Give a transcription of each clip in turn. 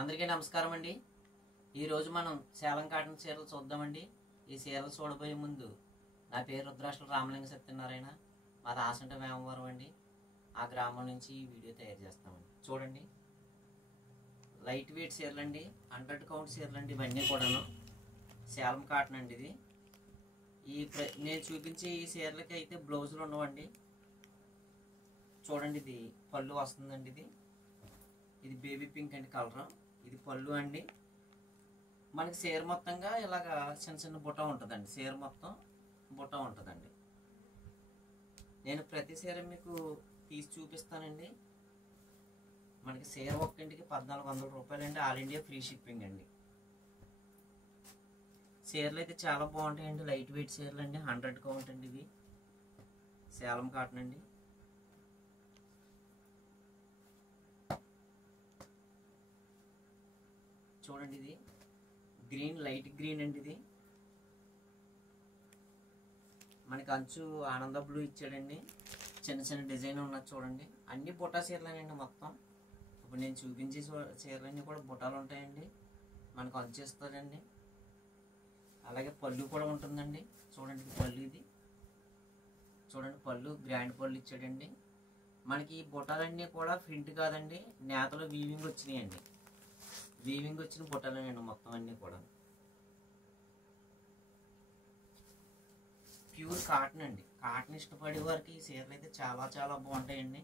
అందరికీ నమస్కారం అండి. ఈరోజు మనం సేలం కాటన్ చీరలు చూద్దామండి. ఈ చీరలు చూడబోయే ముందు నా పేరు రుద్రాష్ట్ర రామలింగ సత్యనారాయణ, మాది ఆసంట వేమవరం అండి. ఆ గ్రామం నుంచి ఈ వీడియో తయారు చేస్తామండి. చూడండి, లైట్ వెయిట్ చీరలు అండి, 100 కౌంట్ చీరలు అండి. ఇవన్నీ కూడాను సేలం కాటన్ అండి. ఇది నేను చూపించే ఈ చీరలకి అయితే బ్లౌజులు ఉండవండి. చూడండి, ఇది పళ్ళు వస్తుందండి. ఇది బేబీ పింక్ అండి కలర్. ఇది పళ్ళు అండి. మనకి చీర మొత్తంగా ఇలాగా చిన్న చిన్న బుట్ట ఉంటుందండి. చీర మొత్తం బుట్ట ఉంటుందండి. నేను ప్రతి చీర మీకు తీసి చూపిస్తానండి. మనకి చీర ఒక్కింటికి 1400 రూపాయలండి. ఆల్ ఇండియా ఫ్రీ షిప్పింగ్ అండి. చీరలు అయితే చాలా బాగుంటాయండి. లైట్ వెయిట్ చీరలు అండి, 100 కౌంట్ అండి. ఇవి సేలం కాటన్ అండి. చూడండి, ఇది గ్రీన్, లైట్ గ్రీన్ అండి. ఇది మనకి అంచు ఆనంద బ్లూ ఇచ్చాడండి. చిన్న చిన్న డిజైన్ ఉన్నది చూడండి. అన్ని బుట్టా చీరలేనండి మొత్తం. ఇప్పుడు నేను చూపించే చీరలన్నీ కూడా బుట్టాలు ఉంటాయండి. మనకు అంచు ఇస్తాడండి. అలాగే పళ్ళు కూడా ఉంటుందండి. చూడండి, పళ్ళు ఇది చూడండి. పళ్ళు గ్రాండ్ పళ్ళు ఇచ్చాడండి. మనకి ఈ బుట్టాలన్నీ కూడా ప్రింట్ కాదండి, నేతలో వీవింగ్ వచ్చినాయండి. వీవింగ్ వచ్చిన బుట్టలేనండి మొత్తం అన్నీ కూడా. ప్యూర్ కాటన్ అండి. కాటన్ ఇష్టపడే వారికి ఈ చీరలు అయితే చాలా చాలా బాగుంటాయండి.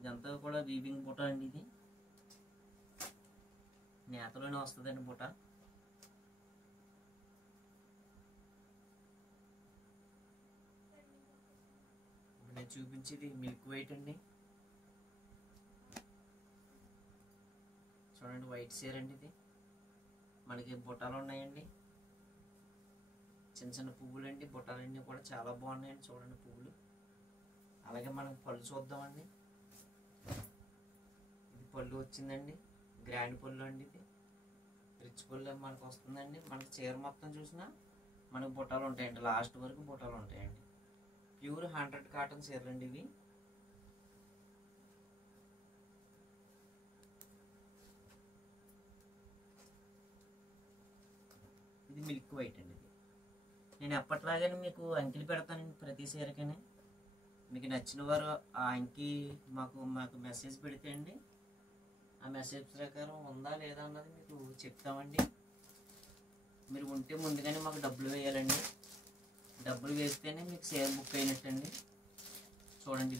ఇదంతా కూడా వీవింగ్ బుట్ట అండి. ఇది నేతలోనే వస్తుందండి బుట్ట. నేను చూపించేది మిల్క్ వైట్ అండి. చూడండి, వైట్ చీర అండి. ఇది మనకి బుట్టాలు ఉన్నాయండి. చిన్న చిన్న పువ్వులు అండి. బుట్టాలన్నీ కూడా చాలా బాగున్నాయండి. చూడండి పువ్వులు. అలాగే మనం పళ్ళు చూద్దామండి. ఇది పళ్ళు వచ్చిందండి. గ్రాండ్ పళ్ళు అండి. ఇది రిచ్ పళ్ళు మనకు వస్తుందండి. మనకి చీర మొత్తం చూసినా మనకు బుట్టాలు ఉంటాయండి. లాస్ట్ వరకు బుట్టాలు ఉంటాయండి. ప్యూర్ 100 కాటన్ చీరలు అండి ఇవి. ఇది మిల్క్ వైట్ అండి. ఇది నేను ఎప్పట్లాగానే మీకు అంకెలు పెడతానండి ప్రతి చీరకని. మీకు నచ్చిన వారు ఆ అంకి మాకు మెసేజ్ పెడితే అండి, ఆ మెసేజ్ ప్రకారం ఉందా లేదా అన్నది మీకు చెప్తామండి. మీరు ఉంటే ముందుగానే మాకు డబ్బులు వేయాలండి. డబ్బులు వేస్తేనే మీకు షేర్ బుక్ అయినట్టండి. చూడండి,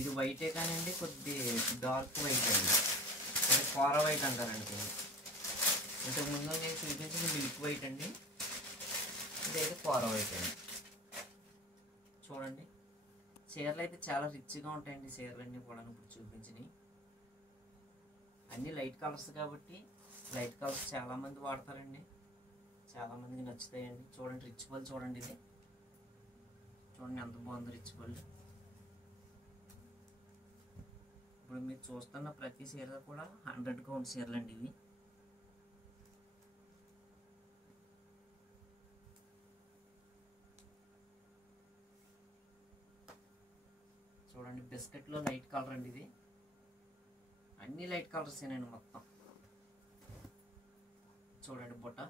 ఇది వైటే కానండి, కొద్ది డార్క్ వైట్ అండి. అంటే కోర వైట్ అంటారండి. ఇంతకుముందు నేను చూపించింది మిల్క్ వైట్ అండి. ఇదైతే కోర వైట్ అండి. చూడండి, చీరలు అయితే చాలా రిచ్గా ఉంటాయండి. చీరలన్నీ కూడా ఇప్పుడు చూపించినవి అన్ని లైట్ కలర్స్ కాబట్టి లైట్ కలర్స్ చాలామంది వాడతారండి. చాలామందికి నచ్చుతాయండి. చూడండి, రిచ్ పళ్ళు చూడండి. ఇది చూడండి ఎంత బాగుంది రిచ్ పళ్ళు. ఇప్పుడు మీరు చూస్తున్న ప్రతి చీర కూడా 100 కౌంట్ చీరలు అండి ఇవి. చూడండి, బిస్కెట్లో లైట్ కలర్ అండి. ఇది అన్ని లైట్ కలర్స్ ఏనండి మొత్తం. చూడండి బుట్ట.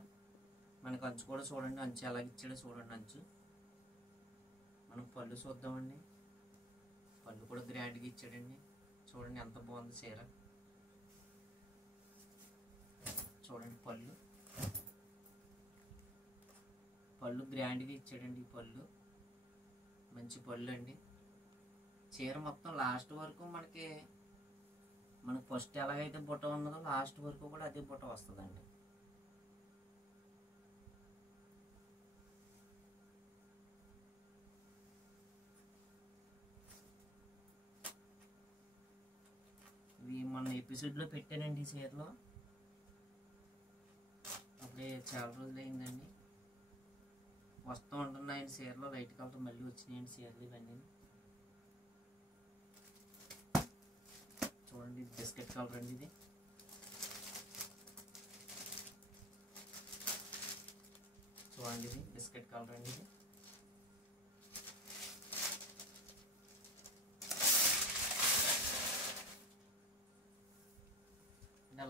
మనకు అంచు కూడా చూడండి. అంచు ఎలాగ ఇచ్చాడో చూడండి. అంచు మనం పళ్ళు చూద్దామండి. పళ్ళు కూడా గ్రాండ్గా ఇచ్చాడండి. చూడండి ఎంత బాగుంది చీర. చూడండి, పళ్ళు గ్రాండ్గా ఇచ్చాడండి. ఈ పళ్ళు మంచి పళ్ళు అండి. చీర మొత్తం లాస్ట్ వరకు మనకి ఫస్ట్ ఎలాగైతే బుట్ట ఉన్నదో లాస్ట్ వరకు కూడా అదే బుట్ట వస్తుందండి. ఇవి మొన్న ఎపిసోడ్లో పెట్టానండి ఈ చీరలో. అప్పుడే చాలా రోజులు అయిందండి. వస్తూ ఉంటున్నాయండి చీరలో. లైట్ కలర్ మళ్ళీ వచ్చినాయండి చీరలు ఇవన్నీ. చూడండి, బిస్కెట్ కలర్ అండి. ఇది చూడండి, ఇది బిస్కెట్ కలర్ అండి. ఇది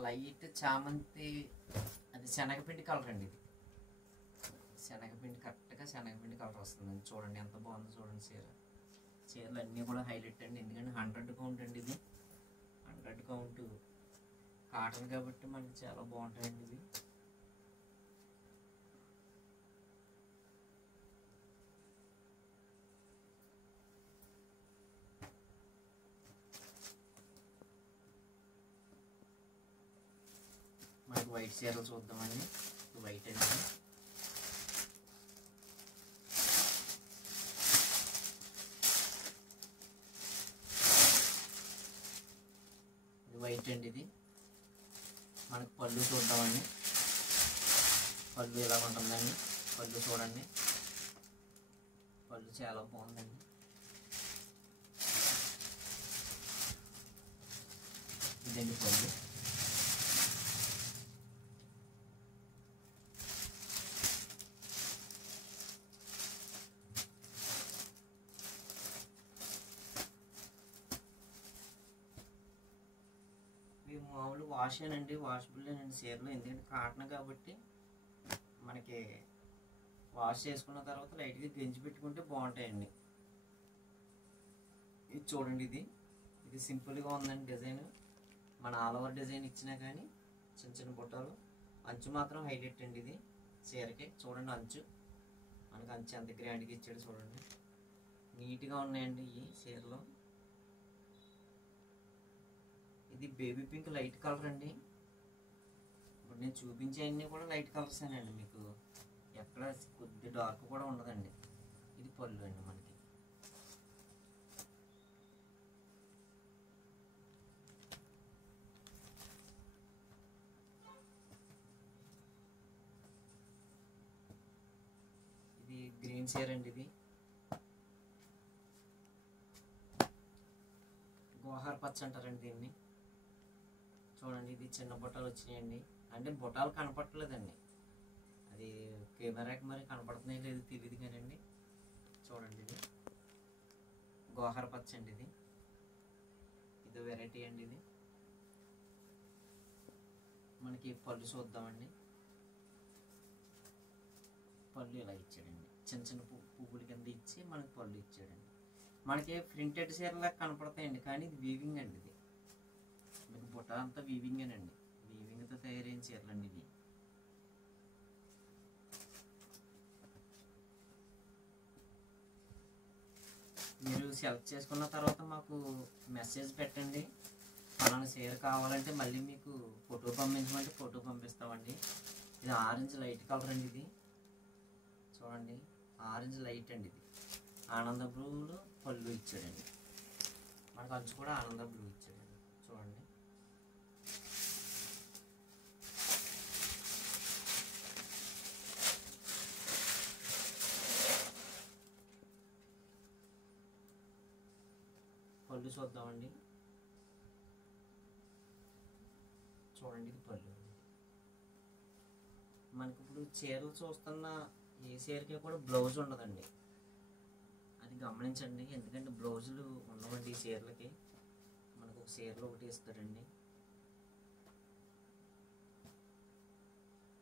లైట్ చామంతి, అది శనగపిండి కలర్ అండి. ఇది శనగపిండి, కరెక్ట్గా శనగపిండి కలర్ వస్తుందండి. చూడండి ఎంత బాగుందో చూడండి. చీరలు అన్నీ కూడా హైలైట్ అండి, ఎందుకంటే 100 కౌంట్ అండి. ఇది 100 కౌంట్ కాటన్ కాబట్టి మనకి చాలా బాగుంటాయండి ఇవి. మనకి వైట్ చీరలు చూద్దామండి. వైట్ అండి, వైట్ అండి. ఇది మనకి పళ్ళు చూద్దామండి. పళ్ళు ఎలా ఉంటుందండి, పళ్ళు చూడండి. పళ్ళు చాలా బాగుందండి. ఇదండి పళ్ళు. మామూలు వాషేనండి, వాషబుల్లేనండి చీరలు, ఎందుకంటే కాటన్ కాబట్టి మనకి వాష్ చేసుకున్న తర్వాత లైట్గా గెంజి పెట్టుకుంటే బాగుంటాయండి. ఇది చూడండి, ఇది సింపుల్గా ఉందండి డిజైన్. మన ఆల్ ఓవర్ డిజైన్ ఇచ్చినా కానీ చిన్న చిన్న బుట్టలు, అంచు మాత్రం హైలైట్ అండి. ఇది చీరకి చూడండి, అంచు మనకి అంచు ఎంత గ్రాండ్గా ఇచ్చాడు చూడండి. నీట్గా ఉన్నాయండి ఈ చీరలు. ఇది బేబీ పింక్ లైట్ కలర్ అండి. ఇప్పుడు నేను చూపించే అన్నీ కూడా లైట్ కలర్స్ అండి, మీకు ఎక్కడ కొద్ది డార్క్ కూడా ఉండదండి. ఇది పళ్ళు అండి మనకి. ఇది గ్రీన్ చీర అండి. ఇది గోహార్ పచ్చ అంటారండి దీన్ని. చూడండి, ఇది చిన్న బుట్టలు వచ్చినాయండి. అంటే బుట్టాలు కనపడలేదండి, అది కెమెరాకి మరి కనపడుతున్నాయి లేదు తెలియదు కానండి. చూడండి, ఇది గోహార్ పచ్చ అండి. ఇది వెరైటీ అండి. ఇది మనకి పళ్ళు చూద్దామండి. పళ్ళు ఇలా ఇచ్చాడండి, చిన్న చిన్న పువ్వుల కింద ఇచ్చి మనకి పళ్ళు ఇచ్చాడండి. మనకి ప్రింటెడ్ చీరలా కనపడతాయండి, కానీ ఇది వీవింగ్ అండి. ఇది మీకు బుట్ట అంతా వీవింగేనండి, వీవింగ్తో తయారైన చీరలండి ఇవి. మీరు సెలెక్ట్ చేసుకున్న తర్వాత మాకు మెసేజ్ పెట్టండి, ఫలానా చీర కావాలంటే మళ్ళీ మీకు ఫోటో పంపించమంటే ఫోటో పంపిస్తామండి. ఇది ఆరెంజ్ లైట్ కలర్ అండి. ఇది చూడండి, ఆరెంజ్ లైట్ అండి. ఇది ఆనంద బ్లూలో పళ్ళు ఇచ్చాడండి. మనకు అంచు కూడా ఆనంద బ్లూ ఇచ్చాడండి. చూడండి, పళ్ళు చూద్దామండి. చూడండి, ఇది పళ్ళు. మనకి ఇప్పుడు చీరలు చూస్తున్న ఏ చీరకి కూడా బ్లౌజ్ ఉండదండి, అది గమనించండి. ఎందుకంటే బ్లౌజులు ఉండవండి ఈ చీరలకి. మనకు ఒక చీరలు ఒకటి ఇస్తాడండి.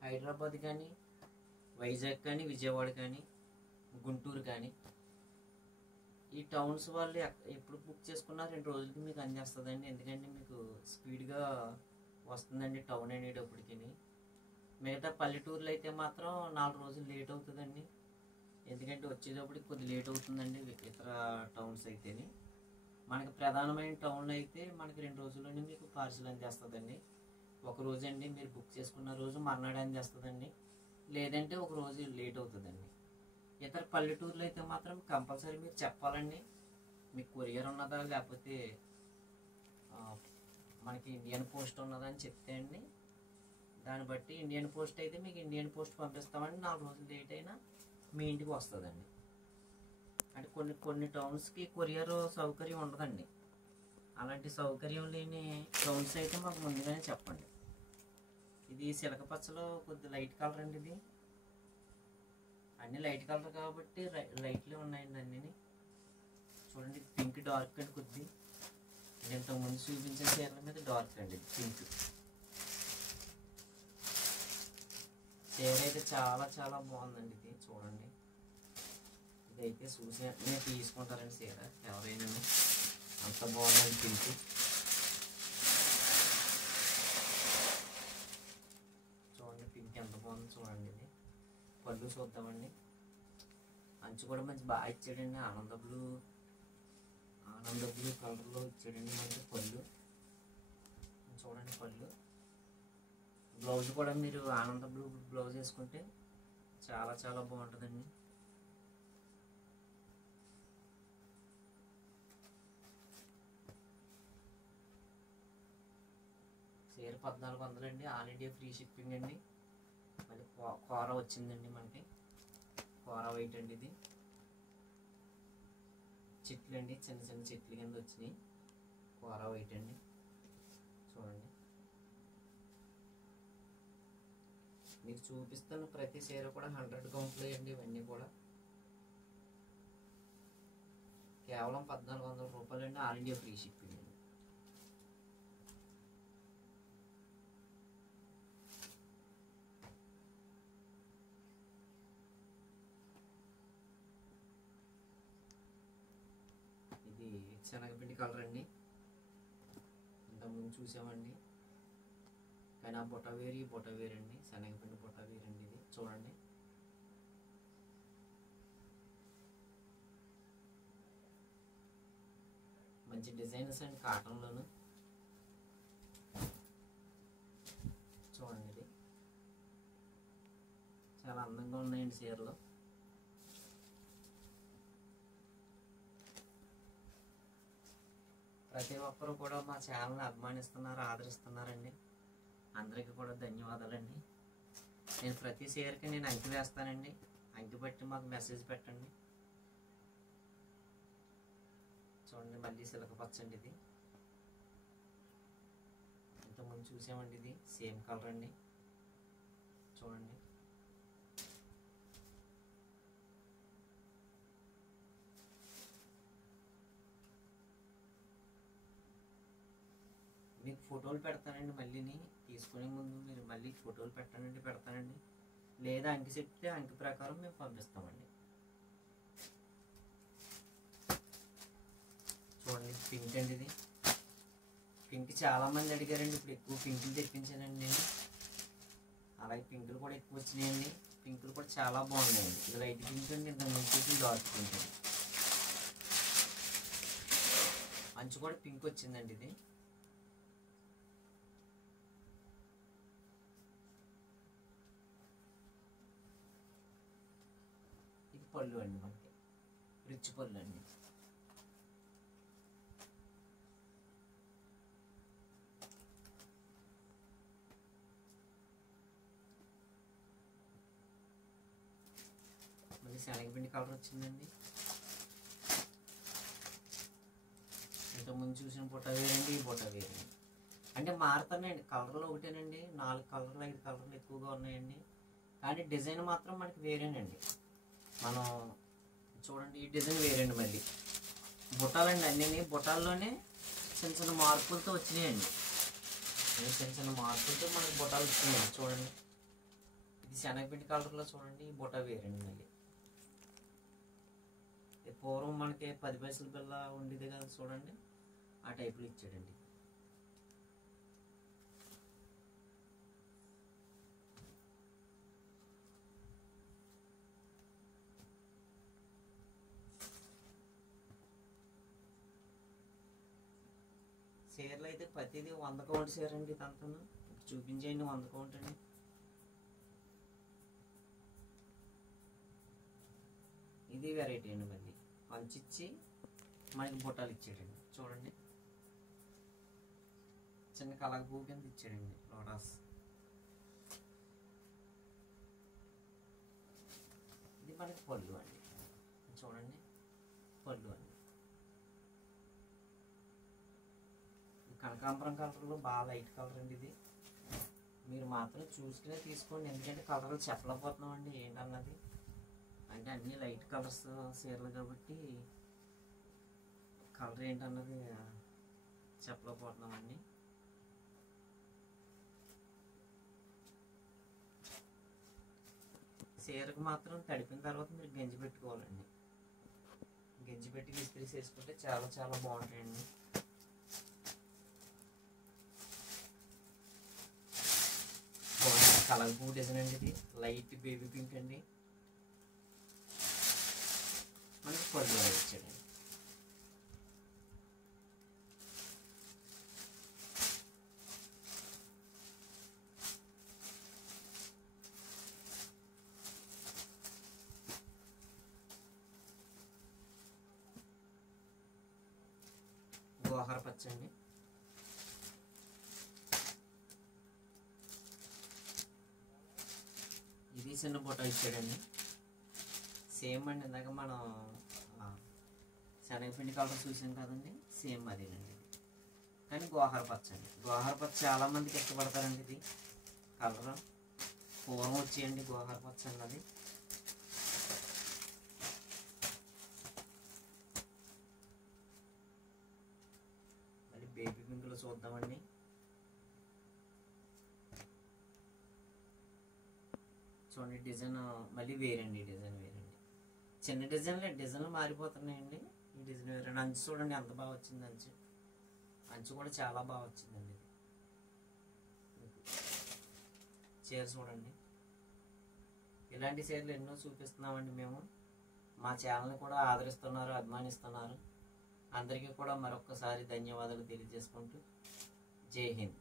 హైదరాబాద్ కానీ, వైజాగ్ కానీ, విజయవాడ కానీ, గుంటూరు కానీ, ఈ టౌన్స్ వాళ్ళు ఎప్పుడు బుక్ చేసుకున్నా 2 రోజులకి మీకు అందేస్తుందండి. ఎందుకంటే మీకు స్పీడ్గా వస్తుందండి టౌన్ అనేటప్పటికి. మిగతా పల్లెటూర్లు అయితే మాత్రం 4 రోజులు లేట్ అవుతుందండి, ఎందుకంటే వచ్చేటప్పటికి కొద్ది లేట్ అవుతుందండి ఇతర టౌన్స్ అయితేనే. మనకి ప్రధానమైన టౌన్ అయితే మనకి 2 రోజుల్లోనే మీకు పార్సిల్ అందేస్తుందండి. ఒక రోజు అండి మీరు బుక్ చేసుకున్న రోజు మర్నాడు అందేస్తుందండి, లేదంటే ఒక రోజు లేట్ అవుతుందండి. ఇతర పల్లెటూర్లు అయితే మాత్రం కంపల్సరీ మీరు చెప్పాలండి, మీకు కొరియర్ ఉన్నదా లేకపోతే మనకి ఇండియన్ పోస్ట్ ఉన్నదా అని చెప్తే అండి, దాన్ని బట్టి ఇండియన్ పోస్ట్ అయితే మీకు ఇండియన్ పోస్ట్ పంపిస్తామండి. 4 రోజులు లేట్ అయినా మీ ఇంటికి వస్తుందండి. అంటే కొన్ని టౌన్స్కి కొరియర్ సౌకర్యం ఉండదండి, అలాంటి సౌకర్యం లేని గౌన్స్ అయితే మాకు ముందుగానే చెప్పండి. ఇది సిలక పచ్చలో కొద్ది లైట్ కలర్ అండి. ఇది అన్ని లైట్ కలర్ కాబట్టి లైట్లే ఉన్నాయండి అన్నీ. చూడండి పింక్ డార్క్ అండి కొద్ది. ఇంతకుముందు చూపించిన చీరల మీద డార్క్ అండి పింక్. చీర అయితే చాలా చాలా బాగుందండి. ఇది చూడండి, ఇదైతే చూసి వెంటనే తీసుకుంటారండి చీర ఎవరైనా. అంత బాగుందండి పింక్. చూడండి పింక్ ఎంత బాగుందో చూడండి. ఇది పళ్ళు చూద్దామండి. అంచు కూడా మంచి బాగా ఇచ్చాడండి. ఆనంద బ్లూ కలర్లో ఇచ్చాడండి మనకి పళ్ళు. చూడండి పళ్ళు. బ్లౌజ్ కూడా మీరు ఆనంద బ్లూ బ్లౌజ్ వేసుకుంటే చాలా చాలా బాగుంటుందండి. చీర 1400 అండి. ఆల్ ఇండియా ఫ్రీ షిప్పింగ్ అండి. మళ్ళీ కూర వచ్చిందండి మనకి. కూర వైట్ అండి. ఇది చెట్లు అండి, చిన్న చిన్న చెట్లు కింద వచ్చినాయి. కూర వైట్ అండి. చూడండి మీకు చూపిస్తున్న ప్రతి చీర కూడా 100 కౌంట్లో అండి. ఇవన్నీ కూడా కేవలం 1400 రూపాయలు అండి. ఆల్ ఇండియా ఫ్రీ షిప్పింగ్ అండి. ఇది శనగపిండి కలర్ అండి. ఇంతకుముందు చూసామండి, కానీ ఆ బుట్ట వేరు ఈ బుట్ట వేరండి. శనగపిండి బుట్ట వేరండి. ఇది చూడండి. మంచి డిజైన్స్ అండి కాటన్లోను. చూడండి ఇది చాలా అందంగా ఉన్నాయండి చీరలు. ప్రతి ఒక్కరు కూడా మా ఛానల్ని అభిమానిస్తున్నారు, ఆదరిస్తున్నారండి. అందరికీ కూడా ధన్యవాదాలండి. నేను ప్రతి చీరకి నేను అంకి వేస్తానండి. అంకి బట్టి మాకు మెసేజ్ పెట్టండి. చూడండి మళ్ళీ సిలక పచ్చండి. ఇది ఇంతకుముందు చూసామండి. ఇది సేమ్ కలర్ అండి. చూడండి మీకు ఫోటోలు పెడతానండి. మళ్ళీని తీసుకునే ముందు మీరు మళ్ళీ ఫోటోలు పెడతానండి. లేదా అంకి చెప్తే అంకి ప్రకారం మేము పంపిస్తామండి. చూడండి పింక్ అండి. ఇది పింక్ చాలామంది అడిగారండి. ఇప్పుడు ఎక్కువ పింకులు తెప్పించానండి నేను. అలాగే పింకులు కూడా ఎక్కువ వచ్చినాయండి. పింకులు కూడా చాలా బాగున్నాయండి. ఇది లైట్ పింక్ అండి. దాని నుంచి డార్క్ పింక్ అండి. అంచు కూడా పింక్ వచ్చిందండి. ఇది పళ్ళు అండి. మనకి రిచ్ పళ్ళు అండి. మళ్ళీ శనగపిండి కలర్ వచ్చిందండి. ఇంతకుముందు చూసిన బుట్ట వేరండి, ఈ బుట్ట వేరండి. అంటే మారుతున్నాయండి. కలర్లు ఒకటేనండి. 4 కలర్లు 5 కలర్లు ఎక్కువగా ఉన్నాయండి. కానీ డిజైన్ మాత్రం మనకి వేరేనండి. మనం చూడండి ఈ డిజైన్ వేరండి. మళ్ళీ బుట్టాలండి. అన్నీ బుట్టాల్లోనే చిన్న చిన్న మార్పులతో వచ్చినాయండి. చిన్న చిన్న మార్పులతో మనకి బుట్టాలు వచ్చినాయండి. చూడండి ఇది శనగపిండి కలర్లో చూడండి. ఈ బుట్ట వేరండి. మళ్ళీ పూర్వం మనకి 10 పైసల బిళ్ళ ఉండేది కదా చూడండి, ఆ టైపులో ఇచ్చాడండి. చీరలు అయితే ప్రతిదీ 100 కౌంట్ చీర అండి. ఇదంతా చూపించేయండి. 100 కౌంట్ అండి. ఇది వెరైటీ అండి. మళ్ళీ పంచిచ్చి మనకి బుట్టాలు ఇచ్చాడండి. చూడండి చిన్న కలగ పువ్వు కింద ఇచ్చాడండి లోటస్. ఇది మనకి పళ్ళు అండి. చూడండి పళ్ళు అండి. కనకాంబరం కలర్లో బాగా లైట్ కలర్ అండి ఇది. మీరు మాత్రం చూసుకునే తీసుకోండి, ఎందుకంటే కలర్లు చెప్పలేకపోతున్నామండి ఏంటన్నది. అంటే అన్నీ లైట్ కలర్స్ చీరలు కాబట్టి కలర్ ఏంటన్నది చెప్పలేకపోతున్నామండి. చీరకు మాత్రం తడిపిన తర్వాత మీరు గంజి పెట్టుకోవాలండి. గంజి పెట్టి ఇస్త్రీ చేసుకుంటే చాలా చాలా బాగుంటాయండి. కలర్ఫుల్ డిజైన్ అండి ఇది, లైట్ బేబీ పింక్ అండి. మనకి పళ్ళు ఇచ్చాడండి. గోహర పచ్చండి. ఇది చిన్న బొట్ట ఇచ్చాడండి. సేమ్ అండి, ఇందాక మనం శనగపిండి కలర్ చూసాం కదండి, సేమ్ అదేనండి. కానీ గోహర పచ్చ అండి. గోహర పచ్చ చాలా మందికి ఇష్టపడతారండి. ఇది కలర్ పూర్వం వచ్చేయండి గోహర పచ్చ అన్నది. మళ్ళీ బేబీ పింక్లో చూద్దామండి. చూడండి డిజైన్ మళ్ళీ వేరండి, డిజైన్ వేరండి. చిన్న డిజైన్లు మారిపోతున్నాయండి. ఈ డిజైన్ వేరండి. అంచు చూడండి ఎంత బాగా వచ్చింది. అంచు కూడా చాలా బాగా వచ్చిందండి. చీర చూడండి. ఇలాంటి చీరలు ఎన్నో చూపిస్తున్నామండి మేము. మా ఛానల్ని కూడా ఆదరిస్తున్నారు, అభిమానిస్తున్నారు. అందరికీ కూడా మరొక్కసారి ధన్యవాదాలు తెలియజేసుకుంటూ జై హింద్.